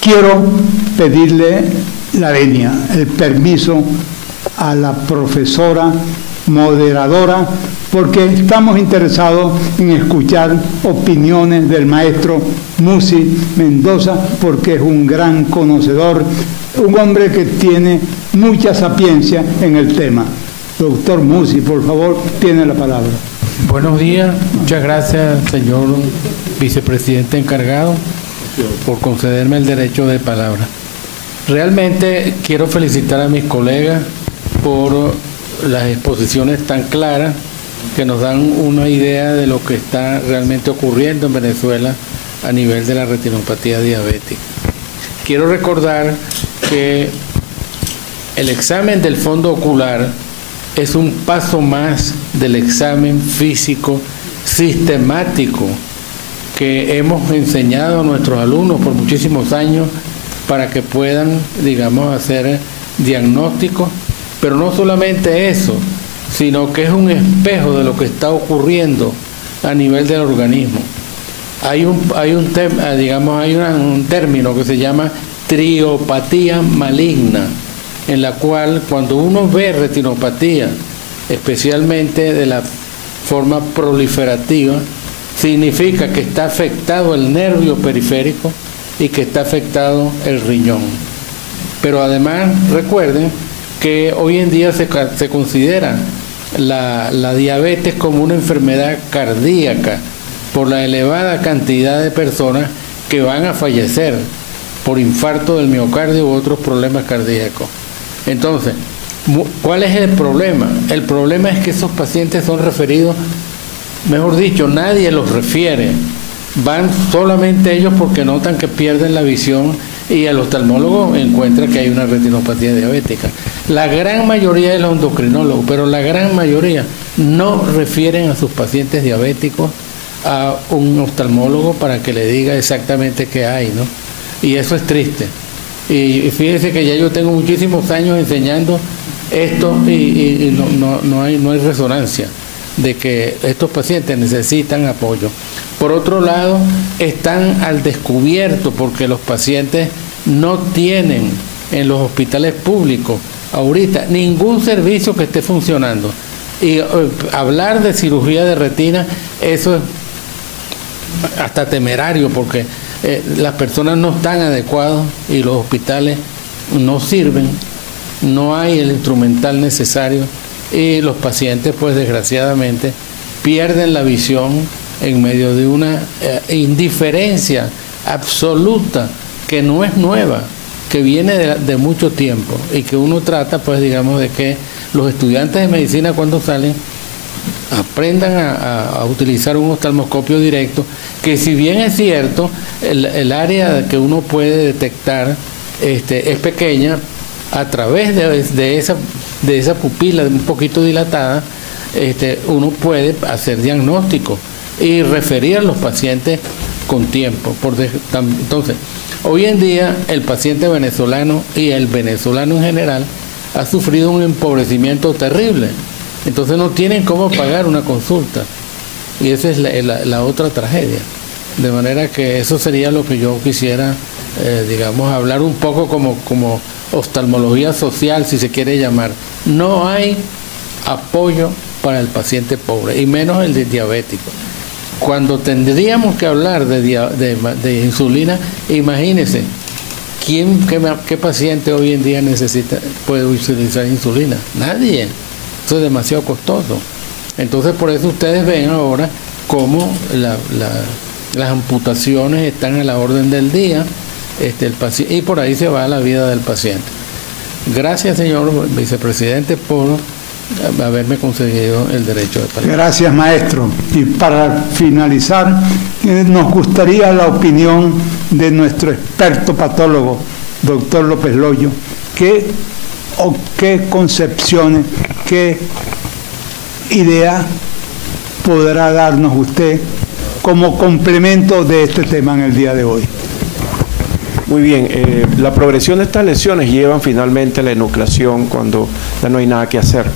quiero pedirle la venia, el permiso a la profesora moderadora, porque estamos interesados en escuchar opiniones del maestro Musi Mendoza, porque es un gran conocedor, un hombre que tiene mucha sapiencia en el tema. Doctor Musi, por favor, tiene la palabra. Buenos días, muchas gracias, señor vicepresidente encargado, por concederme el derecho de palabra. Realmente quiero felicitar a mis colegas por las exposiciones tan claras que nos dan una idea de lo que está realmente ocurriendo en Venezuela a nivel de la retinopatía diabética. Quiero recordar que el examen del fondo ocular es un paso más del examen físico sistemático que hemos enseñado a nuestros alumnos por muchísimos años para que puedan, digamos, hacer diagnósticos, pero no solamente eso, sino que es un espejo de lo que está ocurriendo a nivel del organismo. Hay un término que se llama triopatía maligna, en la cual cuando uno ve retinopatía, especialmente de la forma proliferativa, significa que está afectado el nervio periférico y que está afectado el riñón. Pero además recuerden que hoy en día se considera la diabetes como una enfermedad cardíaca por la elevada cantidad de personas que van a fallecer por infarto del miocardio u otros problemas cardíacos. Entonces, ¿cuál es el problema? El problema es que esos pacientes son referidos, mejor dicho, nadie los refiere, van solamente ellos porque notan que pierden la visión y el oftalmólogo encuentra que hay una retinopatía diabética. La gran mayoría de los endocrinólogos, pero la gran mayoría no refieren a sus pacientes diabéticos a un oftalmólogo para que le diga exactamente qué hay, ¿no? Y eso es triste. Y fíjese que ya yo tengo muchísimos años enseñando esto y no hay resonancia de que estos pacientes necesitan apoyo. Por otro lado, están al descubierto porque los pacientes no tienen en los hospitales públicos ahorita ningún servicio que esté funcionando. Y hablar de cirugía de retina, eso es hasta temerario porque las personas no están adecuadas y los hospitales no sirven, no hay el instrumental necesario y los pacientes pues desgraciadamente pierden la visión en medio de una indiferencia absoluta que no es nueva, que viene de mucho tiempo y que uno trata pues digamos de que los estudiantes de medicina cuando salen aprendan a utilizar un oftalmoscopio directo, que si bien es cierto, el área que uno puede detectar es pequeña, a través de esa pupila un poquito dilatada, uno puede hacer diagnóstico y referir a los pacientes con tiempo. Entonces, hoy en día el paciente venezolano y el venezolano en general ha sufrido un empobrecimiento terrible. Entonces no tienen cómo pagar una consulta y esa es la otra tragedia, de manera que eso sería lo que yo quisiera digamos hablar un poco como oftalmología social, si se quiere llamar. No hay apoyo para el paciente pobre y menos el de diabético. Cuando tendríamos que hablar de insulina, imagínense qué paciente hoy en día puede utilizar insulina. Nadie. Eso es demasiado costoso. Entonces por eso ustedes ven ahora cómo las amputaciones están a la orden del día, y por ahí se va la vida del paciente. Gracias, señor vicepresidente, por haberme concedido el derecho de palabra. Gracias, maestro. Y para finalizar, nos gustaría la opinión de nuestro experto patólogo, doctor López Loyo, qué concepciones, qué idea podrá darnos usted como complemento de este tema en el día de hoy. Muy bien, la progresión de estas lesiones llevan finalmente a la enucleación cuando ya no hay nada que hacer.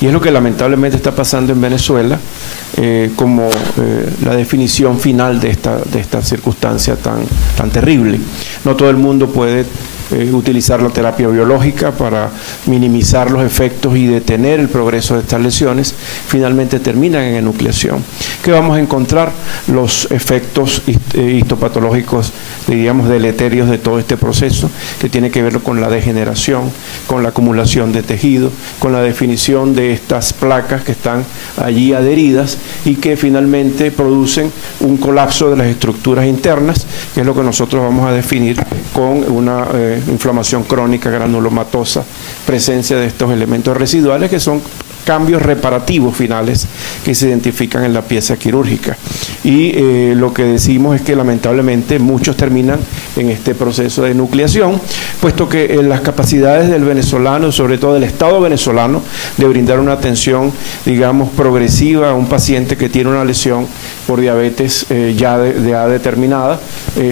Y es lo que lamentablemente está pasando en Venezuela, como la definición final de esta circunstancia tan terrible. No todo el mundo puede utilizar la terapia biológica para minimizar los efectos y detener el progreso de estas lesiones. Finalmente terminan en enucleación, que vamos a encontrar los efectos histopatológicos, diríamos, deleterios de todo este proceso, que tiene que ver con la degeneración, con la acumulación de tejido, con la definición de estas placas que están allí adheridas y que finalmente producen un colapso de las estructuras internas, que es lo que nosotros vamos a definir con una inflamación crónica granulomatosa, presencia de estos elementos residuales que son cambios reparativos finales que se identifican en la pieza quirúrgica. Y lo que decimos es que lamentablemente muchos terminan en este proceso de enucleación, puesto que las capacidades del venezolano, sobre todo del Estado venezolano, de brindar una atención, digamos, progresiva a un paciente que tiene una lesión por diabetes ya de edad determinada,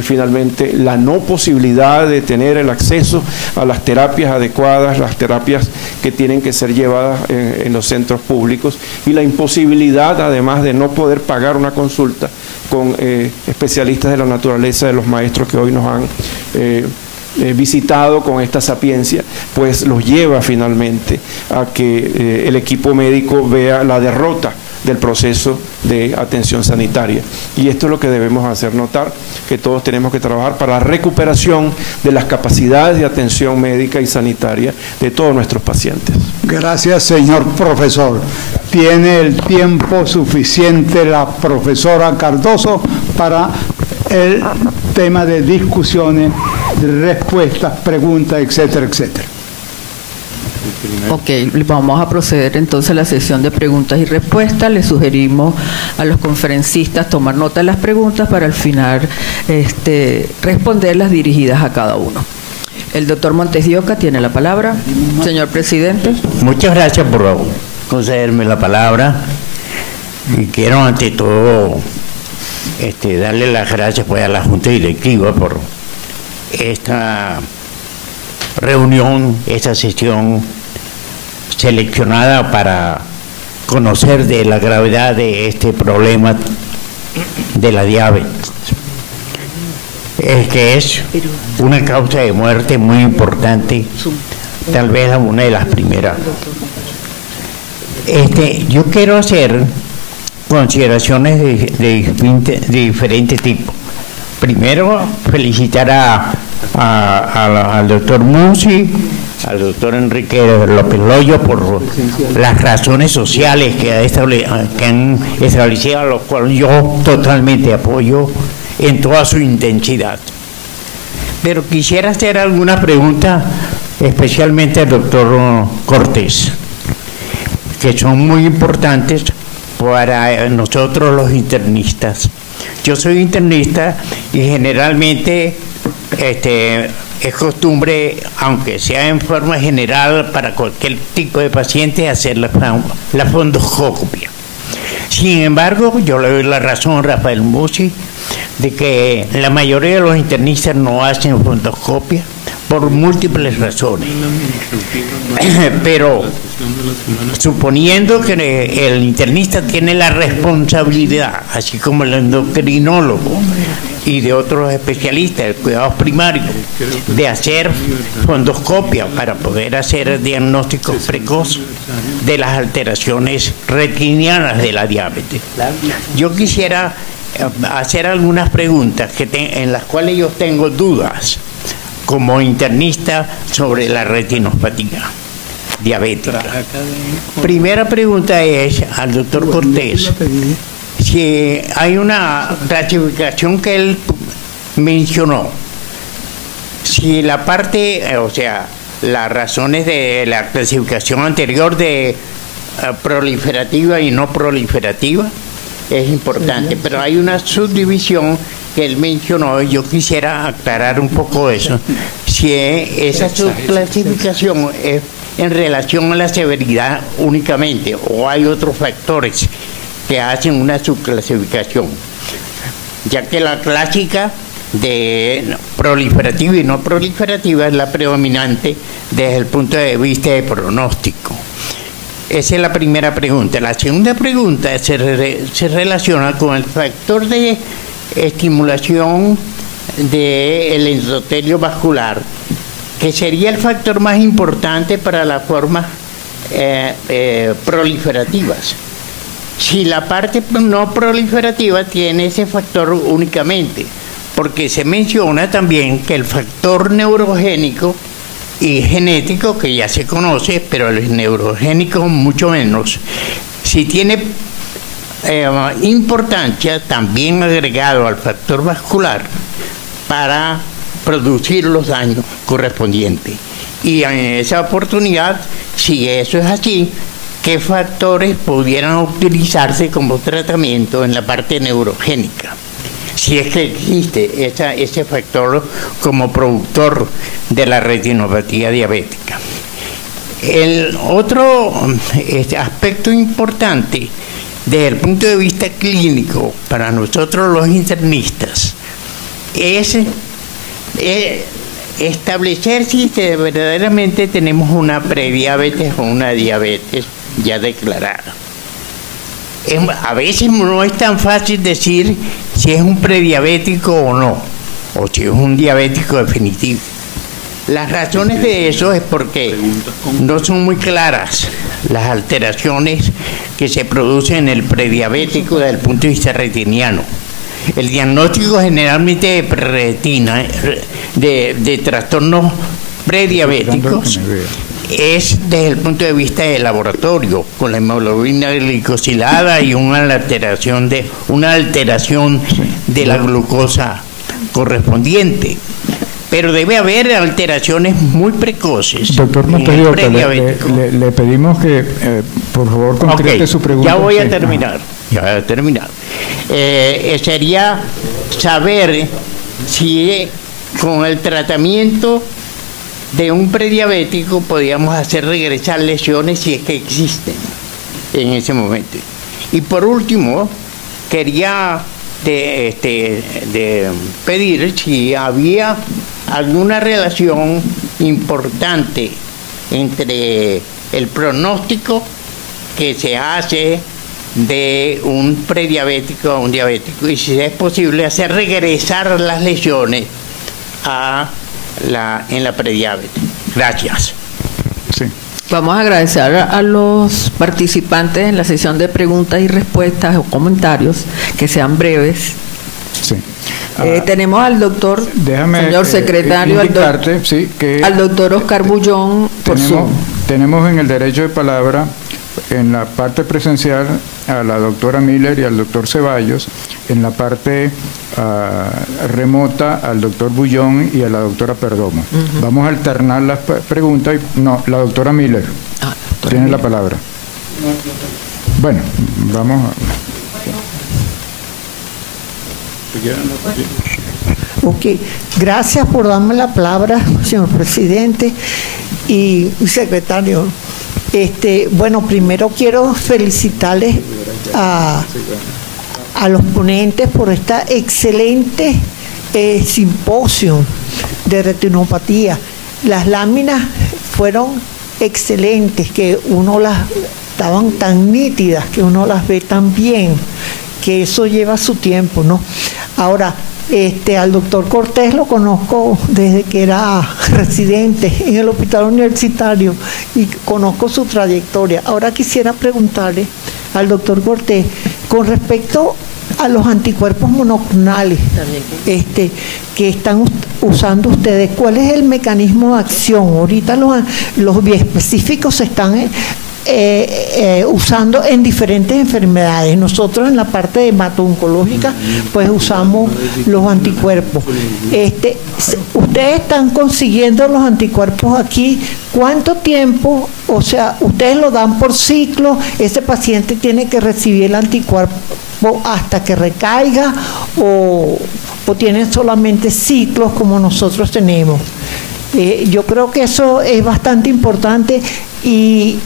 finalmente la no posibilidad de tener el acceso a las terapias adecuadas, las terapias que tienen que ser llevadas en los centros públicos, y la imposibilidad además de no poder pagar una consulta con especialistas de la naturaleza de los maestros que hoy nos han visitado con esta sapiencia, pues los lleva finalmente a que el equipo médico vea la derrota del proceso de atención sanitaria. Y esto es lo que debemos hacer notar, que todos tenemos que trabajar para la recuperación de las capacidades de atención médica y sanitaria de todos nuestros pacientes. Gracias, señor profesor. Tiene el tiempo suficiente la profesora Cardoso para el tema de discusiones, respuestas, preguntas, etcétera, etcétera. Ok, vamos a proceder entonces a la sesión de preguntas y respuestas. Le sugerimos a los conferencistas tomar nota de las preguntas para al final responderlas dirigidas a cada uno. El doctor Montes de Oca tiene la palabra. Señor presidente. Muchas gracias por concederme la palabra. Y quiero ante todo darle las gracias pues, a la Junta Directiva por esta reunión, esta sesión seleccionada para conocer de la gravedad de este problema de la diabetes, que es una causa de muerte muy importante, tal vez una de las primeras. Yo quiero hacer consideraciones de diferentes tipos. Primero, felicitar al doctor Musi, al doctor Enrique López Loyo por las razones sociales que han establecido, a los cuales yo totalmente apoyo en toda su intensidad. Pero quisiera hacer algunas preguntas, especialmente al doctor Cortés, que son muy importantes para nosotros los internistas. Yo soy internista y generalmente es costumbre, aunque sea en forma general para cualquier tipo de paciente, hacer la fondoscopia. Sin embargo, yo le doy la razón a Rafael Musi de que la mayoría de los internistas no hacen fondoscopia por múltiples razones. Pero suponiendo que el internista tiene la responsabilidad, así como el endocrinólogo y de otros especialistas de cuidados primarios, de hacer fondoscopia para poder hacer diagnósticos precoces de las alteraciones retinianas de la diabetes. Yo quisiera hacer algunas preguntas en las cuales yo tengo dudas como internista sobre la retinopatía diabética. Primera pregunta es al doctor Cortés, si hay una clasificación que él mencionó, si la parte, o sea, las razones de la clasificación anterior de proliferativa y no proliferativa es importante, pero hay una subdivisión que él mencionó, y yo quisiera aclarar un poco eso, si esa subclasificación es en relación a la severidad únicamente o hay otros factores que hacen una subclasificación, ya que la clásica de proliferativa y no proliferativa es la predominante desde el punto de vista de pronóstico. Esa es la primera pregunta. La segunda pregunta se relaciona con el factor de estimulación del endotelio vascular, que sería el factor más importante para las formas proliferativas. Si la parte no proliferativa tiene ese factor únicamente, porque se menciona también que el factor neurogénico y genético, que ya se conoce, pero el neurogénico mucho menos, si tiene importancia también agregado al factor vascular para producir los daños correspondientes. Y en esa oportunidad, si eso es así, ¿qué factores pudieran utilizarse como tratamiento en la parte neurogénica? Si es que existe ese factor como productor de la retinopatía diabética. El otro aspecto importante desde el punto de vista clínico para nosotros los internistas es establecer si verdaderamente tenemos una prediabetes o una diabetes ya declarada. A veces no es tan fácil decir si es un prediabético o no, o si es un diabético definitivo. Las razones de eso es porque no son muy claras las alteraciones que se producen en el prediabético desde el punto de vista retiniano. El diagnóstico generalmente de preretina, de trastornos prediabéticos, es desde el punto de vista del laboratorio, con la hemoglobina glicosilada y una alteración de la glucosa correspondiente. Pero debe haber alteraciones muy precoces. Doctor Monterriotta, le pedimos que por favor concrete su pregunta. Ya voy a terminar. Sería saber si con el tratamiento de un prediabético podíamos hacer regresar lesiones si es que existen en ese momento. Y por último, quería pedir si había alguna relación importante entre el pronóstico que se hace de un prediabético a un diabético y si es posible hacer regresar las lesiones en la prediabetes. Gracias. Sí. Vamos a agradecer a los participantes en la sesión de preguntas y respuestas o comentarios, que sean breves. Sí. Tenemos al doctor, señor secretario, al doctor Oscar Bullón. Tenemos en el derecho de palabra, en la parte presencial, a la doctora Miller y al doctor Ceballos, en la parte remota al doctor Bullón y a la doctora Perdomo. Vamos a alternar las preguntas. La doctora Miller tiene la palabra. Bueno, vamos a... Ok, gracias por darme la palabra, señor presidente y secretario. Bueno, primero quiero felicitarles a los ponentes por esta excelente simposio de retinopatía. Las láminas fueron excelentes, que estaban tan nítidas, que uno las ve tan bien, que eso lleva su tiempo, ¿no? Ahora, al doctor Cortés lo conozco desde que era residente en el hospital universitario y conozco su trayectoria. Ahora quisiera preguntarle al doctor Cortés con respecto a los anticuerpos monoclonales que están usando ustedes, ¿cuál es el mecanismo de acción? Ahorita los biespecíficos se están usando en diferentes enfermedades. Nosotros en la parte hemato-oncológica pues usamos los anticuerpos. Ustedes están consiguiendo los anticuerpos aquí. ¿Cuánto tiempo? O sea, ustedes lo dan por ciclo. Ese paciente tiene que recibir el anticuerpo hasta que recaiga o tienen solamente ciclos como nosotros tenemos. Yo creo que eso es bastante importante y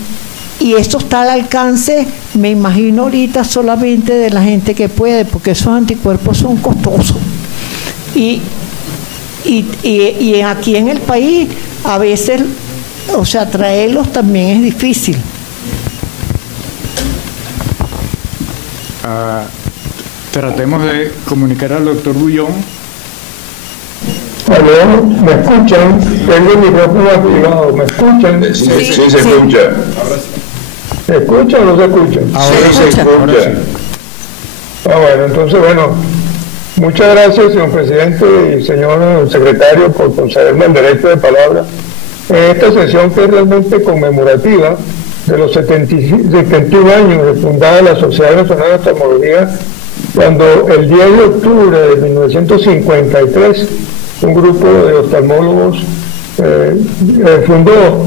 esto está al alcance, me imagino ahorita, solamente de la gente que puede, porque esos anticuerpos son costosos. Y aquí en el país, a veces, traerlos también es difícil. tratemos de comunicar al doctor Bullón. ¿Aló? ¿Me escuchan? Tengo el micrófono activado. ¿Me escuchan? Sí, se escucha. ¿Se escucha o no se escucha? Ahora se escucha. Bueno, entonces, muchas gracias, señor presidente y señor secretario, por concederme el derecho de palabra en esta sesión que es realmente conmemorativa de los 71 años de fundada la Sociedad Nacional de Oftalmología, cuando el 10 de octubre de 1953 un grupo de oftalmólogos fundó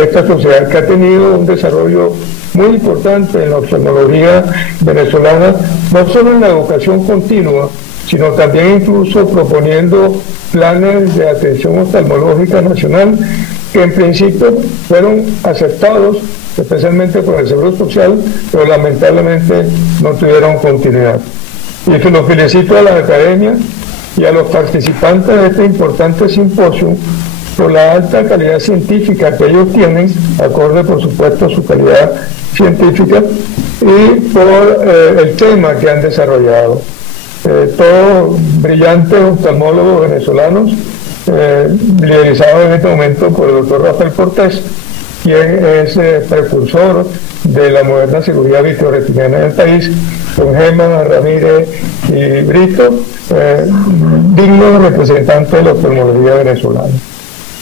esta sociedad, que ha tenido un desarrollo muy importante en la oftalmología venezolana, no solo en la educación continua, sino también incluso proponiendo planes de atención oftalmológica nacional que en principio fueron aceptados especialmente por el Seguro Social, pero lamentablemente no tuvieron continuidad. Y que los felicito a la academia y a los participantes de este importante simposio por la alta calidad científica que ellos tienen, acorde por supuesto a su calidad científica, y por el tema que han desarrollado. Todos brillantes oftalmólogos venezolanos, liderizados en este momento por el doctor Rafael Cortés, quien es precursor de la moderna cirugía vitreoretiniana en el país, con Gema Ramírez y Brito, dignos representantes de la oftalmología venezolana.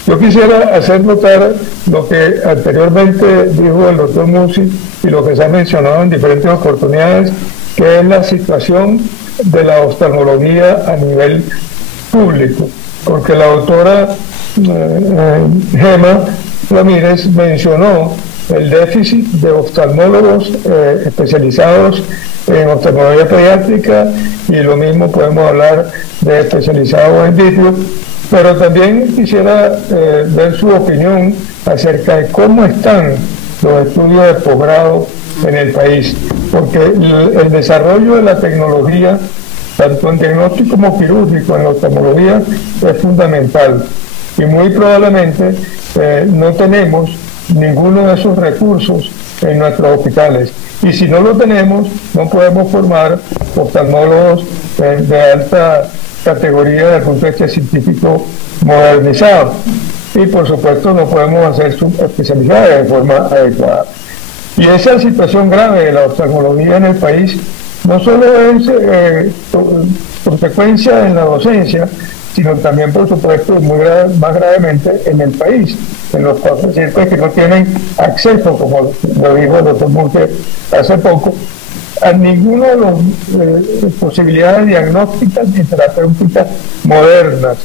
Yo quisiera hacer notar lo que anteriormente dijo el doctor Musi y lo que se ha mencionado en diferentes oportunidades, que es la situación de la oftalmología a nivel público, porque la doctora Gema Ramírez mencionó el déficit de oftalmólogos especializados en oftalmología pediátrica, y lo mismo podemos hablar de especializados en vitrio, pero también quisiera ver su opinión acerca de cómo están los estudios de posgrado en el país, porque el desarrollo de la tecnología, tanto en diagnóstico como quirúrgico en la oftalmología, es fundamental, y muy probablemente no tenemos ninguno de esos recursos en nuestros hospitales, y si no lo tenemos, no podemos formar oftalmólogos de alta categoría desde el punto de vista científico modernizado, y por supuesto no podemos hacer subespecialidades de forma adecuada. Y esa situación grave de la oftalmología en el país no solo es consecuencia en la docencia, sino también, por supuesto, más gravemente en el país, en los pacientes que no tienen acceso, como lo dijo el doctor Monte hace poco, a ninguna de las posibilidades diagnósticas y terapéuticas modernas,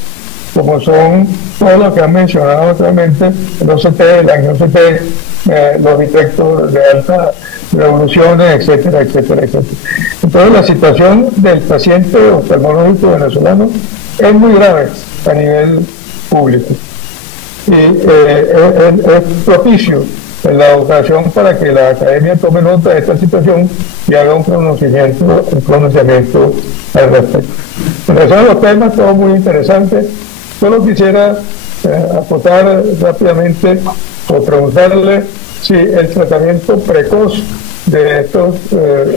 como son todo lo que han mencionado actualmente, los CT, los defectos de alta revoluciones, etcétera, etcétera, etcétera. Entonces la situación del paciente oftalmológico venezolano es muy grave a nivel público, y es propicio en la ocasión para que la academia tome nota de esta situación y haga un pronunciamiento al respecto. Pero son los temas todos muy interesantes. Solo quisiera acotar rápidamente o preguntarle si el tratamiento precoz de estos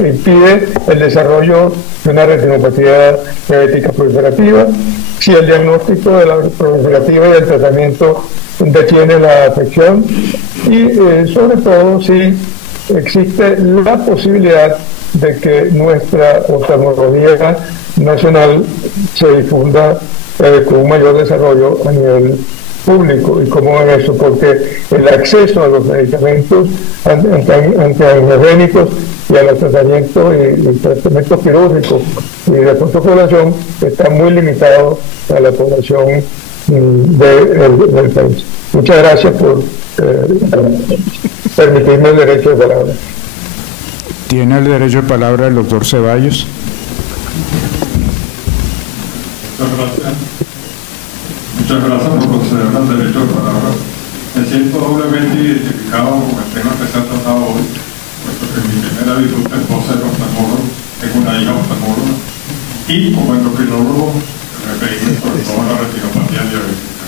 impide el desarrollo de una retinopatía diabética proliferativa, si el diagnóstico de la proliferativa y el tratamiento detiene la afección, y sobre todo si existe la posibilidad de que nuestra oftalmología nacional se difunda con un mayor desarrollo a nivel público. ¿Y cómo es eso? Porque el acceso a los medicamentos antiangiogénicos y a los tratamientos y tratamientos quirúrgicos y de protocolación está muy limitado a la población del país. Muchas gracias por permitirme el derecho de palabra. Tiene el derecho de palabra el doctor Ceballos. Muchas gracias por concederme el derecho de palabra. Me siento doblemente identificado con el tema que se ha tratado hoy, puesto que mi primera virtud es esposa de oftalmólogo, tengo una hija oftalmóloga, y como endocrinólogo me referimos sobre todo a la retinopatía diabética.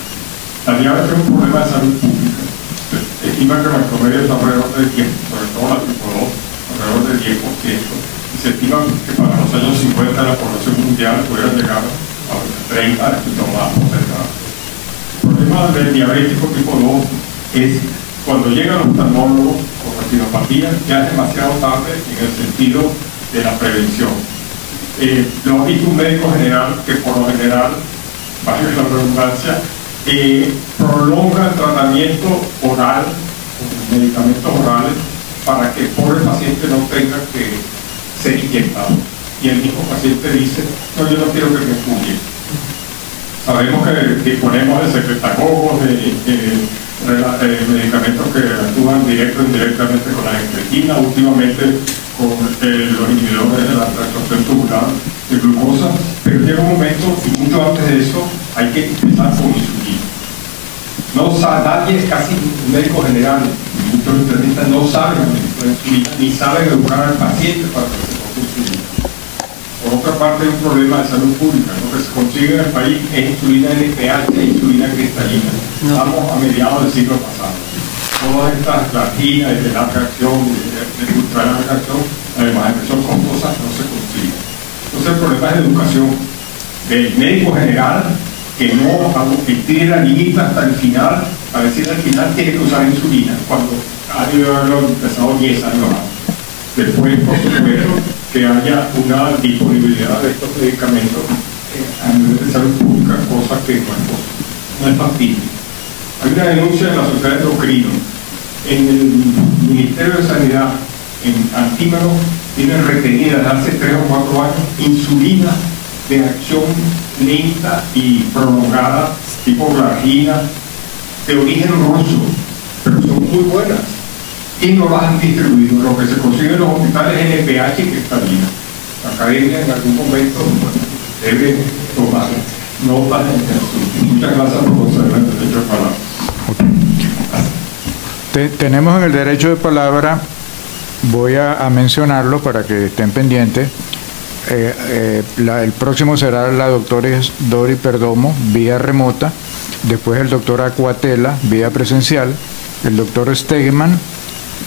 La diabetes es un problema de salud pública. Se estima que nuestro medio está alrededor del 10%, sobre todo la tipo 2, alrededor del 10%, y se estima que para los años 50 la población mundial pudiera llegar a 30 o más. El problema del diabético tipo 2 es cuando llega al oftalmólogo con retinopatía, ya es demasiado tarde en el sentido de la prevención. Lo ha visto un médico general que por lo general, valga la redundancia, prolonga el tratamiento oral con medicamentos orales para que el pobre paciente no tenga que ser inyectado. Y el mismo paciente dice, no, yo no quiero que me estudien. Sabemos que disponemos de secretagogos, de medicamentos que actúan directo o indirectamente con la incretina, últimamente con los inhibidores de la absorción tubular de glucosa, pero llega un momento, y mucho antes de eso, hay que empezar con insulina. No sabe, nadie, casi un médico general, muchos internistas no saben la insulina, ni saben educar al paciente para que se ponga insulina. Por otra parte, hay un problema de salud pública. Lo que se consigue en el país es insulina NPH e insulina cristalina. Estamos a mediados del siglo pasado. Todas estas platinas de larga acción, de ultra larga acción, además de que son costosas, no se consiguen. Entonces el problema es de educación del médico general, que no tiene la limita hasta el final, para decir al final tiene que usar insulina, cuando ha debido haberlo empezado 10 años antes. Después, por supuesto, que haya una disponibilidad de estos medicamentos a nivel de salud pública, cosa que no es factible. Hay una denuncia de la Sociedad de Endocrinos. En el Ministerio de Sanidad, en Antímano, tienen retenida desde hace 3 o 4 años insulina de acción lenta y prolongada, tipo glargina, de origen ruso, pero son muy buenas. Y no las han distribuido. Lo que se consigue en los hospitales es NPH y cristalina. La academia en algún momento debe tomar nota en eso. Muchas gracias por concederme el derecho de palabra. Tenemos en el derecho de palabra, voy a mencionarlo para que estén pendientes. El próximo será la doctora Dori Perdomo, vía remota, después el doctor Acuatela, vía presencial, el doctor Stegman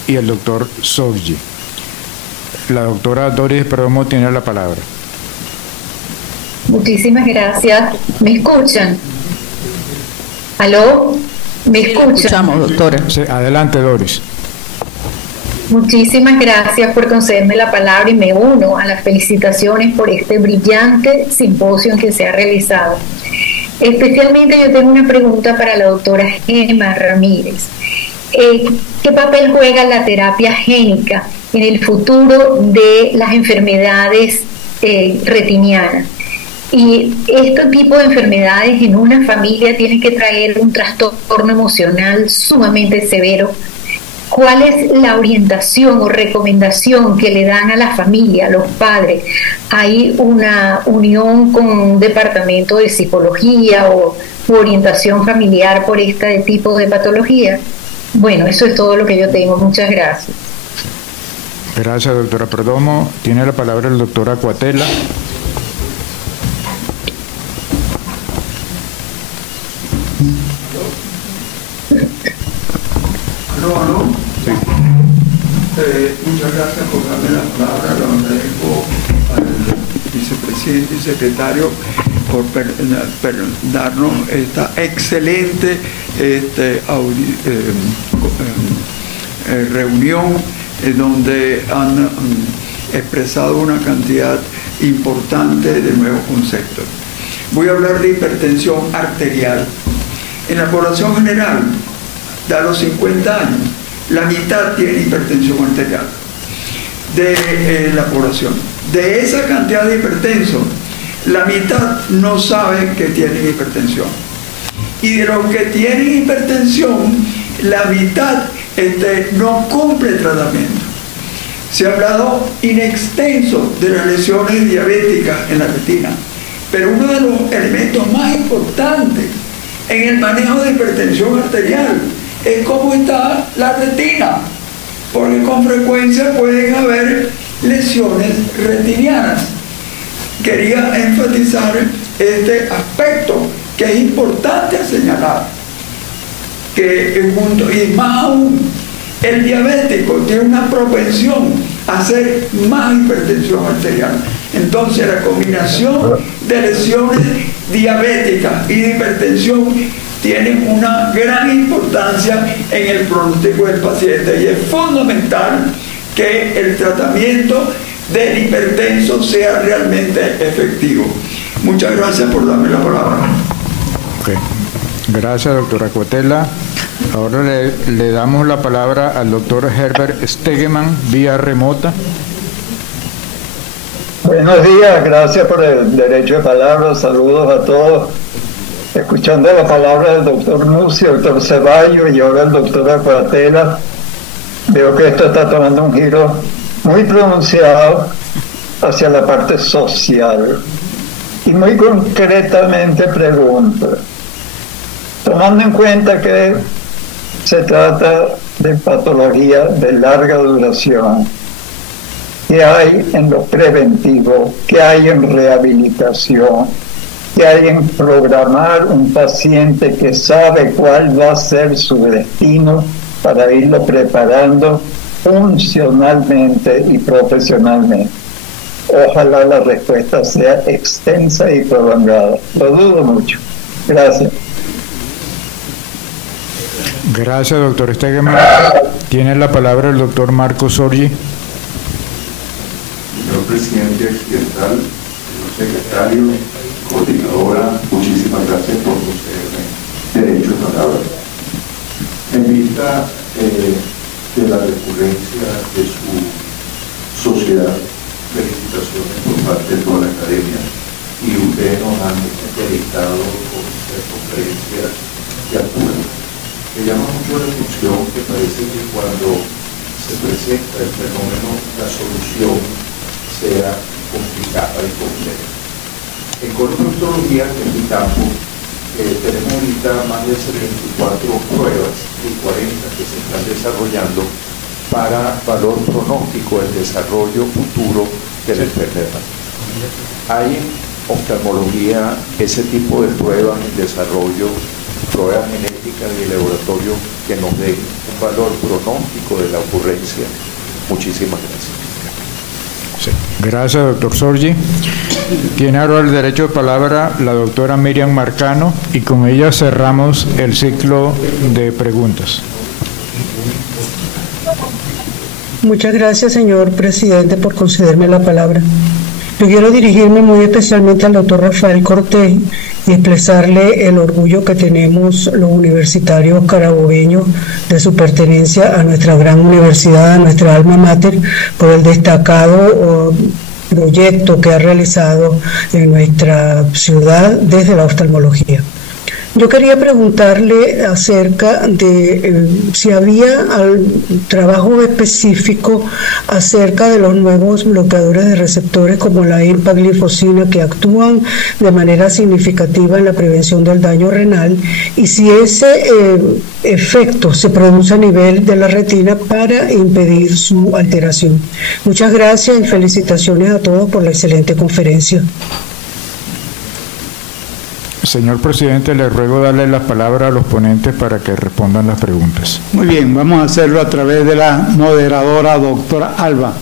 y el doctor Soggi. La doctora Doris Perdomo tiene la palabra. Muchísimas gracias. ¿Me escuchan? ¿Aló? ¿Me escuchan? Escuchamos, doctora. Sí, adelante, Doris. Muchísimas gracias por concederme la palabra y me uno a las felicitaciones por este brillante simposio que se ha realizado. Especialmente yo tengo una pregunta para la doctora Gemma Ramírez. ¿Qué papel juega la terapia génica en el futuro de las enfermedades retinianas? Y este tipo de enfermedades en una familia tienen que traer un trastorno emocional sumamente severo. ¿Cuál es la orientación o recomendación que le dan a la familia, a los padres? ¿Hay una unión con un departamento de psicología o orientación familiar por este tipo de patología? Bueno, eso es todo lo que yo tengo. Muchas gracias. Gracias, doctora Perdomo. Tiene la palabra el doctor Acuatela. ¿Aló? Sí. Muchas gracias por darme la palabra. Lo agradezco al vicepresidente y secretario por darnos esta excelente reunión donde han expresado una cantidad importante de nuevos conceptos. Voy a hablar de hipertensión arterial. En la población general, de los 50 años, la mitad tiene hipertensión arterial de la población. De esa cantidad de hipertensos, la mitad no saben que tienen hipertensión. Y de los que tienen hipertensión, la mitad no cumple tratamiento. Se ha hablado in extenso de las lesiones diabéticas en la retina, pero uno de los elementos más importantes en el manejo de hipertensión arterial es cómo está la retina, porque con frecuencia pueden haber lesiones retinianas. Quería enfatizar este aspecto que es importante señalar, que junto, y más aún, el diabético tiene una propensión hacer más hipertensión arterial. Entonces la combinación de lesiones diabéticas y de hipertensión tienen una gran importancia en el pronóstico del paciente, y es fundamental que el tratamiento del hipertenso sea realmente efectivo. Muchas gracias por darme la palabra. Okay. Gracias, doctora Cuatela. Ahora le damos la palabra al doctor Herbert Stegemann, vía remota. Buenos días, gracias por el derecho de palabra, saludos a todos. Escuchando la palabra del doctor Nucci, el doctor Ceballos y ahora el doctor Acuatela, veo que esto está tomando un giro muy pronunciado hacia la parte social. Y muy concretamente pregunto, tomando en cuenta que se trata de patología de larga duración, ¿qué hay en lo preventivo? ¿Qué hay en rehabilitación? ¿Qué hay en programar un paciente que sabe cuál va a ser su destino para irlo preparando funcionalmente y profesionalmente? Ojalá la respuesta sea extensa y prolongada. Lo dudo mucho. Gracias. Gracias, doctor Stegemann. Tiene la palabra el doctor Marco Sorgi. Señor presidente accidental, señor secretario, coordinadora, muchísimas gracias por concederme derecho de palabra. En vista de la recurrencia de su sociedad, felicitaciones por parte de toda la academia, y ustedes nos han deleitado con esta conferencia de altura. Me llama mucho la atención que parece que cuando se presenta el fenómeno, la solución sea complicada y compleja. En coloproctología, que es mi campo, tenemos ahorita más de 74 pruebas y 40 que se están desarrollando para valor pronóstico del desarrollo futuro de la enfermedad. Hay en oftalmología ese tipo de pruebas en desarrollo, pruebas genéticas y laboratorio que nos den un valor pronóstico de la ocurrencia. Muchísimas gracias. Sí. Gracias, doctor Sorgi. Tiene ahora el derecho de palabra la doctora Miriam Marcano y con ella cerramos el ciclo de preguntas. Muchas gracias, señor presidente, por concederme la palabra. Yo quiero dirigirme muy especialmente al doctor Rafael Cortés y expresarle el orgullo que tenemos los universitarios carabobeños de su pertenencia a nuestra gran universidad, a nuestra alma mater, por el destacado proyecto que ha realizado en nuestra ciudad desde la oftalmología. Yo quería preguntarle acerca de si había trabajo específico acerca de los nuevos bloqueadores de receptores como la empaglifosina que actúan de manera significativa en la prevención del daño renal y si ese efecto se produce a nivel de la retina para impedir su alteración. Muchas gracias y felicitaciones a todos por la excelente conferencia. Señor presidente, le ruego darle la palabra a los ponentes para que respondan las preguntas. Muy bien, vamos a hacerlo a través de la moderadora doctora Alba.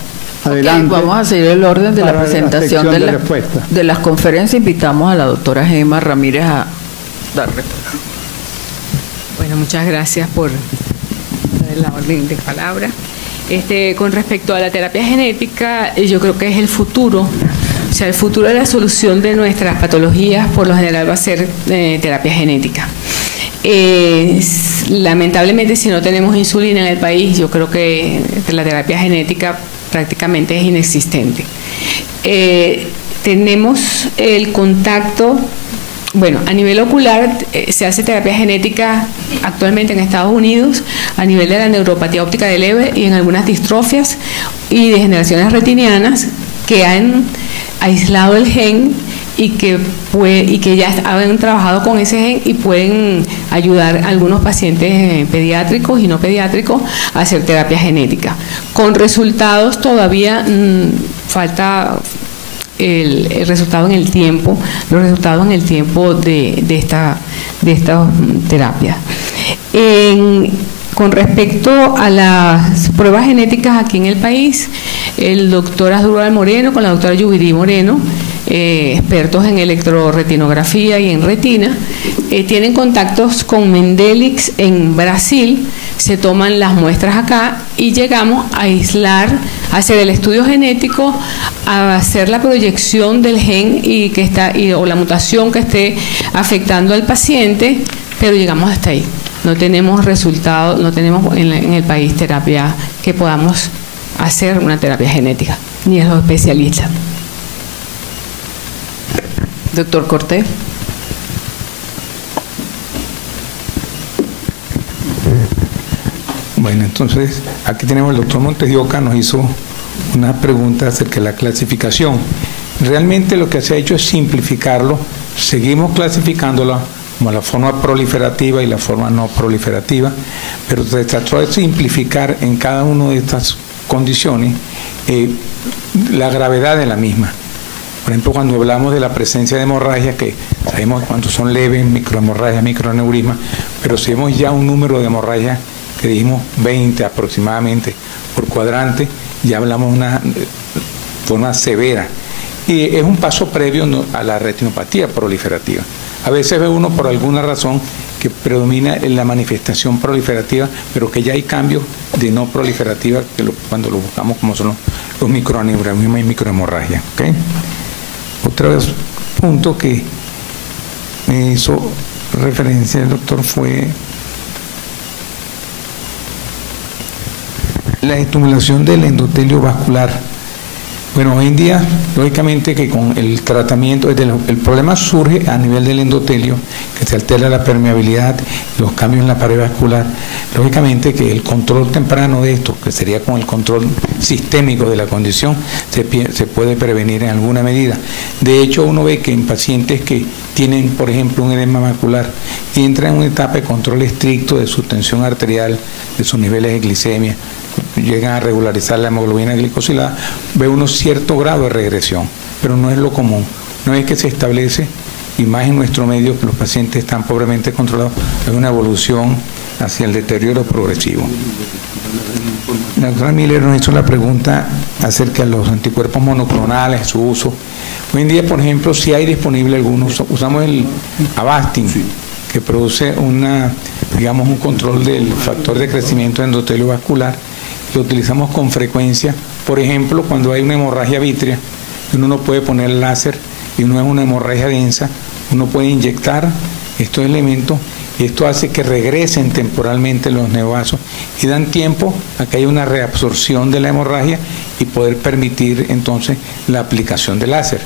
Adelante. Okay, vamos a seguir el orden de la presentación de las conferencias. Invitamos a la doctora Gemma Ramírez a dar respuesta. Bueno, muchas gracias por la orden de palabra. Con respecto a la terapia genética, yo creo que es el futuro. O sea, el futuro de la solución de nuestras patologías, por lo general, va a ser terapia genética. Lamentablemente, si no tenemos insulina en el país, yo creo que la terapia genética prácticamente es inexistente. Tenemos el contacto, bueno, a nivel ocular se hace terapia genética actualmente en Estados Unidos a nivel de la neuropatía óptica de Leber y en algunas distrofias y degeneraciones retinianas que han aislado el gen y que ya han trabajado con ese gen y pueden ayudar a algunos pacientes pediátricos y no pediátricos a hacer terapia genética. Con resultados todavía falta el resultado en el tiempo, los resultados en el tiempo de esta terapia. Con respecto a las pruebas genéticas aquí en el país, el doctor Asdrúbal Moreno con la doctora Yubirí Moreno, expertos en electroretinografía y en retina, tienen contactos con Mendelix en Brasil, se toman las muestras acá y llegamos a aislar, a hacer el estudio genético, a hacer la proyección del gen o la mutación que esté afectando al paciente, pero llegamos hasta ahí. No tenemos resultados, no tenemos en el país terapia que podamos hacer una terapia genética, ni a los especialistas. Doctor Cortés. Bueno, entonces aquí tenemos el doctor Montes de Oca, nos hizo una pregunta acerca de la clasificación. Realmente lo que se ha hecho es simplificarlo, seguimos clasificándola como la forma proliferativa y la forma no proliferativa, pero se trató de simplificar en cada una de estas condiciones la gravedad de la misma. Por ejemplo, cuando hablamos de la presencia de hemorragias, que sabemos cuántos son leves, microhemorragias, microaneurismas, pero si vemos ya un número de hemorragias que dijimos 20 aproximadamente por cuadrante, ya hablamos de una forma severa. Y es un paso previo a la retinopatía proliferativa. A veces ve uno por alguna razón que predomina en la manifestación proliferativa, pero que ya hay cambios de no proliferativa cuando lo buscamos, como son los microaneurismas y microhemorragias. ¿Okay? Otro punto que me hizo referencia el doctor fue la estimulación del endotelio vascular. Bueno, hoy en día, lógicamente que con el tratamiento, el problema surge a nivel del endotelio, que se altera la permeabilidad, los cambios en la pared vascular. Lógicamente que el control temprano de esto, que sería con el control sistémico de la condición, se puede prevenir en alguna medida. De hecho, uno ve que en pacientes que tienen, por ejemplo, un edema macular y entran en una etapa de control estricto de su tensión arterial, de sus niveles de glicemia, llegan a regularizar la hemoglobina glicosilada, ve uno cierto grado de regresión, pero no es lo común. Una vez que se establece, y más en nuestro medio, que los pacientes están pobremente controlados, hay una evolución hacia el deterioro progresivo. La doctora Miller nos hizo la pregunta acerca de los anticuerpos monoclonales, su uso. Hoy en día, por ejemplo, si hay disponible algunos, usamos el Avastin, que produce un control del factor de crecimiento endotelio vascular. Lo utilizamos con frecuencia, por ejemplo, cuando hay una hemorragia vítrea, uno no puede poner láser y no es una hemorragia densa, uno puede inyectar estos elementos y esto hace que regresen temporalmente los neovasos y dan tiempo a que haya una reabsorción de la hemorragia y poder permitir entonces la aplicación de láser.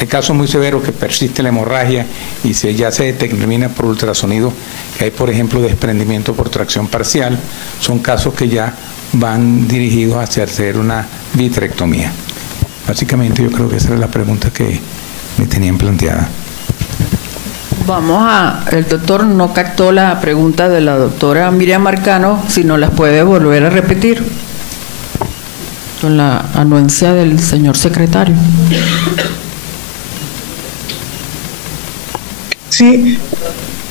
Hay casos muy severos que persiste la hemorragia y ya se determina por ultrasonido que hay, por ejemplo, desprendimiento por tracción parcial. Son casos que ya van dirigidos hacia hacer una vitrectomía. Básicamente yo creo que esa era la pregunta que me tenían planteada. El doctor no captó la pregunta de la doctora Miriam Marcano, si no las puede volver a repetir, con la anuencia del señor secretario. Sí,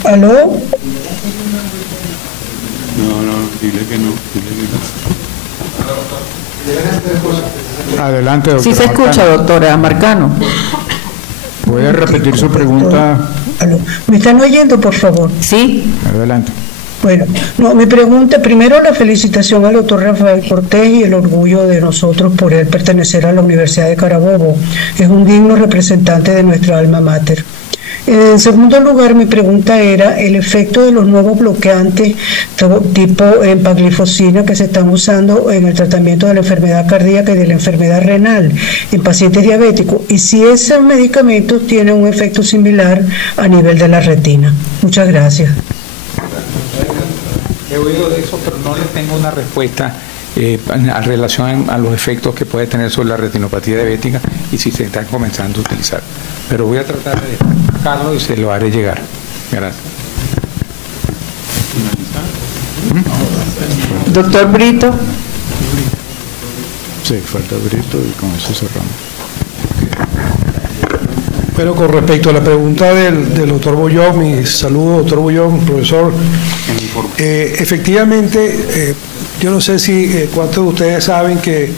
¿aló? No, dile que no. Adelante, doctora. Sí se escucha, doctora Marcano. ¿Puede repetir su pregunta? ¿Aló? ¿Me están oyendo, por favor? Sí. Adelante. Bueno, mi pregunta, primero la felicitación al doctor Rafael Cortés y el orgullo de nosotros por él pertenecer a la Universidad de Carabobo. Es un digno representante de nuestra alma mater. En segundo lugar, mi pregunta era el efecto de los nuevos bloqueantes tipo empaglifosina que se están usando en el tratamiento de la enfermedad cardíaca y de la enfermedad renal en pacientes diabéticos, y si esos medicamentos tienen un efecto similar a nivel de la retina. Muchas gracias. He oído de eso, pero no les tengo una respuesta en relación a los efectos que puede tener sobre la retinopatía diabética y si se están comenzando a utilizar. Pero voy a tratar de destacarlo y se lo haré llegar. Gracias. Doctor Brito. Sí, falta Brito y con eso cerramos. Pero con respecto a la pregunta del doctor Bollón, mi saludo, doctor Bollón, profesor. Efectivamente, yo no sé si cuántos de ustedes saben que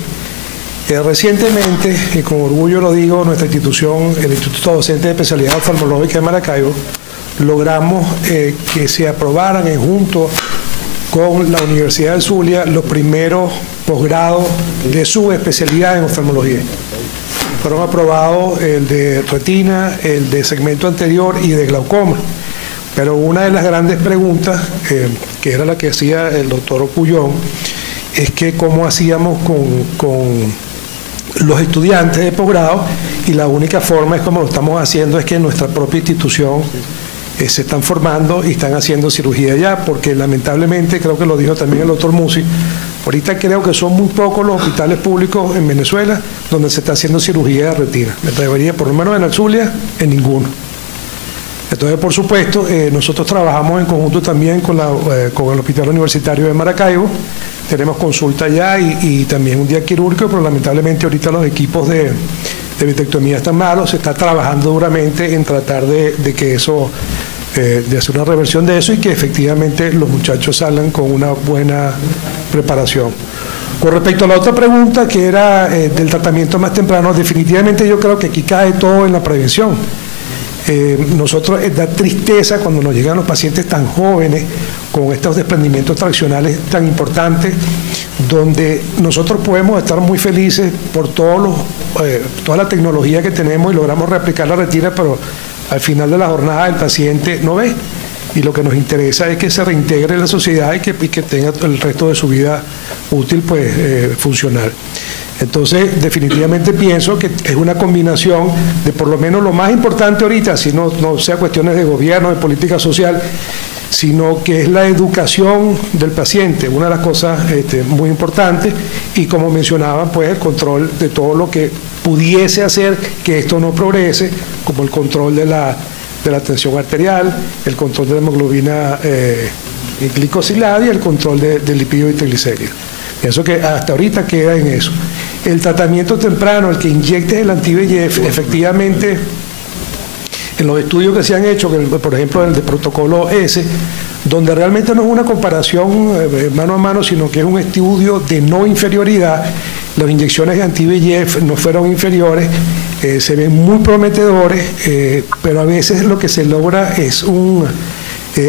Recientemente, y con orgullo lo digo, nuestra institución, el Instituto Docente de Especialidad Oftalmológica de Maracaibo, logramos que se aprobaran junto con la Universidad del Zulia los primeros posgrados de su especialidad en oftalmología. Fueron aprobados el de retina, el de segmento anterior y de glaucoma. Pero una de las grandes preguntas, que era la que hacía el doctor Opullón, es que cómo hacíamos con los estudiantes de posgrado, y la única forma es como lo estamos haciendo, es que en nuestra propia institución se están formando y están haciendo cirugía ya, porque lamentablemente, creo que lo dijo también el doctor Musi, ahorita creo que son muy pocos los hospitales públicos en Venezuela donde se está haciendo cirugía de retina. Me atrevería, por lo menos en el Zulia, en ninguno. Entonces, por supuesto, nosotros trabajamos en conjunto también con el Hospital Universitario de Maracaibo. Tenemos consulta ya y también un día quirúrgico, pero lamentablemente ahorita los equipos de vitrectomía están malos. Se está trabajando duramente en tratar de que eso, de hacer una reversión de eso y que efectivamente los muchachos salgan con una buena preparación. Con respecto a la otra pregunta, que era del tratamiento más temprano, definitivamente yo creo que aquí cae todo en la prevención. Nosotros da tristeza cuando nos llegan los pacientes tan jóvenes con estos desprendimientos traccionales tan importantes, donde nosotros podemos estar muy felices por toda la tecnología que tenemos y logramos reaplicar la retina, pero al final de la jornada el paciente no ve, y lo que nos interesa es que se reintegre en la sociedad y que tenga el resto de su vida útil, pues funcional. Entonces, definitivamente pienso que es una combinación de por lo menos lo más importante ahorita, si no sea cuestiones de gobierno, de política social, sino que es la educación del paciente, una de las cosas muy importantes, y como mencionaban, pues el control de todo lo que pudiese hacer que esto no progrese, como el control de la tensión arterial, el control de la hemoglobina glicosilada y el control de lípidos y triglicéridos. Pienso que hasta ahorita queda en eso. El tratamiento temprano, el que inyectes el anti-VEGF, efectivamente, en los estudios que se han hecho, por ejemplo el de protocolo S, donde realmente no es una comparación mano a mano, sino que es un estudio de no inferioridad, las inyecciones de anti-VEGF no fueron inferiores, se ven muy prometedores, pero a veces lo que se logra es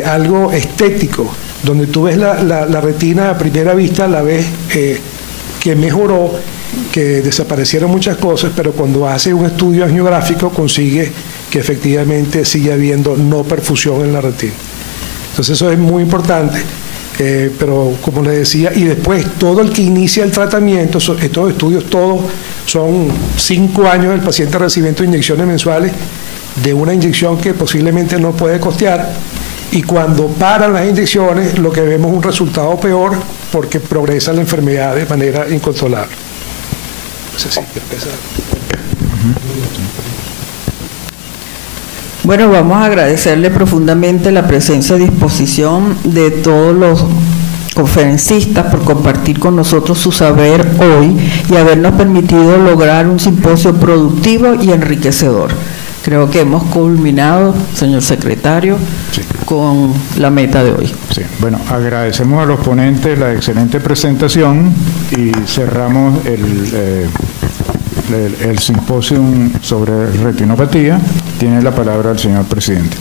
algo estético, donde tú ves la retina a primera vista, la ves que mejoró, que desaparecieron muchas cosas, pero cuando hace un estudio angiográfico consigue que efectivamente sigue habiendo no perfusión en la retina. Entonces eso es muy importante, pero como les decía, y después todo el que inicia el tratamiento, estos estudios todos son 5 años del paciente recibiendo inyecciones mensuales de una inyección que posiblemente no puede costear, y cuando paran las inyecciones lo que vemos es un resultado peor porque progresa la enfermedad de manera incontrolable. No sé si empezar. Bueno, vamos a agradecerle profundamente la presencia y disposición de todos los conferencistas por compartir con nosotros su saber hoy y habernos permitido lograr un simposio productivo y enriquecedor. Creo que hemos culminado, señor secretario, sí, con la meta de hoy. Sí. Bueno, agradecemos a los ponentes la excelente presentación y cerramos el simposio sobre retinopatía. Tiene la palabra el señor presidente.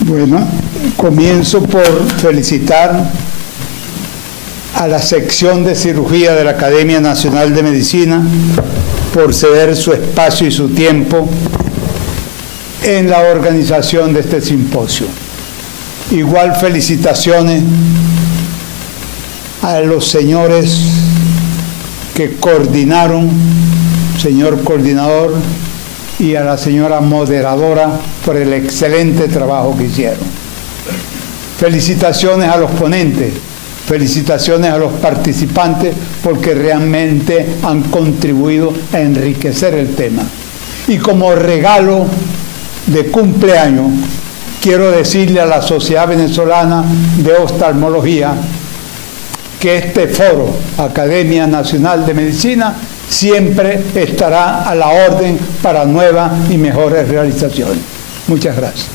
Bueno, comienzo por felicitar a la sección de cirugía de la Academia Nacional de Medicina por ceder su espacio y su tiempo en la organización de este simposio. Igual felicitaciones a los señores que coordinaron, señor coordinador, y a la señora moderadora por el excelente trabajo que hicieron. Felicitaciones a los ponentes, felicitaciones a los participantes porque realmente han contribuido a enriquecer el tema. Y como regalo de cumpleaños, quiero decirle a la Sociedad Venezolana de Oftalmología que este foro, Academia Nacional de Medicina, siempre estará a la orden para nuevas y mejores realizaciones. Muchas gracias.